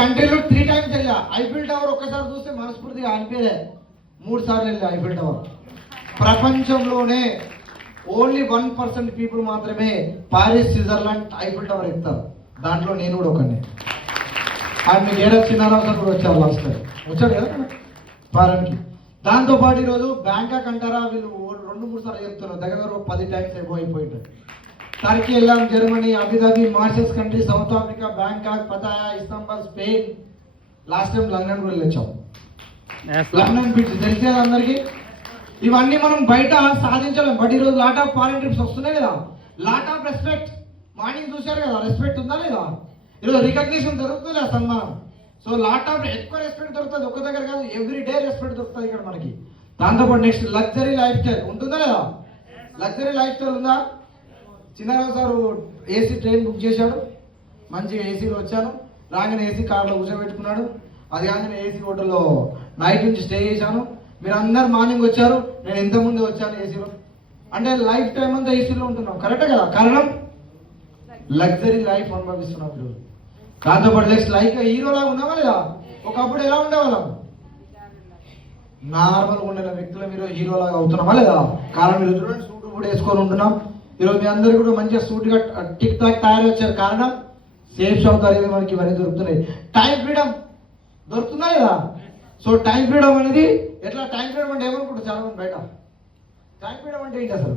కంట్రీలో 3 times వెళ్ళా. Eiffel tower ఒక్కసారి చూస్తే మనస్ఫూర్తిగా అనిపించలే, 3 సార్లు వెళ్ళా ఐఫిల్ టవర్. ప్రపంచంలోనే ఓన్లీ 1% పీపుల్ మాత్రమే పారిస్, స్విట్జర్లాండ్ ఐఫిల్ టవర్ ఎక్కుతారు. దాంట్లో నేను కూడా ఒకనే. అండ్ మీకు ఏదో చిన్నారావు సార్ కూడా వచ్చారు లాస్ట్ టైం, వచ్చాడు కదా ఫారెన్కి. దాంతోపాటు ఈరోజు బ్యాంకాక్ అంటారా, వీళ్ళు 2-3 సార్లు చెప్తున్నారు, దగ్గర 10 times అయిపోయింటారు. టర్కీ వెళ్ళాం, జర్మనీ, అబుదాబి, మార్షల్స్ country, South Africa, Bangkok, Pattaya, Istanbul, Spain, last time London కూడా వెళ్ళొచ్చాం. లండన్ బీచ్ తెలిసేది అందరికీ. ఇవన్నీ మనం బయట సాధించలేం, బట్ ఈరోజు లాట్ ఆఫ్ ఫారెన్ ట్రిప్స్ వస్తున్నాయి కదా, లాట్ ఆఫ్ రెస్పెక్ట్. మార్నింగ్ చూశారు కదా, రెస్పెక్ట్ ఉందా లేదా? ఈరోజు రికగ్నిషన్ దొరుకుతుంది లేదా, సన్మానం. సో లాట్ ఆఫ్ ఎక్కువ రెస్పెక్ట్ దొరుకుతుంది, ఒక్క దగ్గర కాదు, ఎవ్రీ డే రెస్పెక్ట్ దొరుకుతుంది ఇక్కడ మనకి. దాంతోపాటు నెక్స్ట్ లగ్జరీ లైఫ్ స్టైల్ ఉంటుందా లేదా? లగ్జరీ లైఫ్ స్టైల్ ఉందా? Chinnarao sir AC train book చేశాడు, మంచిగా ఏసీలో వచ్చాను, రాగానే ఏసీ కార్లో కూర్చోబెట్టుకున్నాడు. అది కాగానే ఏసీ హోటల్లో నైట్ నుంచి స్టే చేశాను. మీరు అందరు మార్నింగ్ వచ్చారు, నేను ఇంతకుముందే వచ్చాను ఏసీలో. అంటే లైఫ్ టైం అంతా ఏసీలో ఉంటున్నాం, కరెక్టే కదా? కారణం లగ్జరీ లైఫ్ అనుభవిస్తున్నాం ఇప్పుడు. దాంతోపాటు నెక్స్ట్ లైఫ్ హీరోలాగా ఉన్నావా లేదా? ఒకప్పుడు ఎలా ఉండేవాళ్ళం? నార్మల్గా ఉండిన వ్యక్తులు మీరు హీరోలాగా అవుతున్నామా లేదా? కారణం మీరు చూడండి, సూట్ కూడా వేసుకొని ఉంటున్నాం. ఈరోజు మీ అందరూ కూడా మంచిగా సూట్గా టిక్ టాక్ తయారు వచ్చారు. కారణం సేఫ్ షాప్ అనేది మనకి ఇవన్నీ దొరుకుతున్నాయి. టైం ఫ్రీడమ్ దొరుకుతుందా లేదా? సో టైం ఫ్రీడమ్ అనేది ఎట్లా? టైం ఫ్రీడమ్ అంటే ఏమనుకుంటారు చాలా మంది బయట? టైం ఫ్రీడమ్ అంటే ఏంటి అసలు?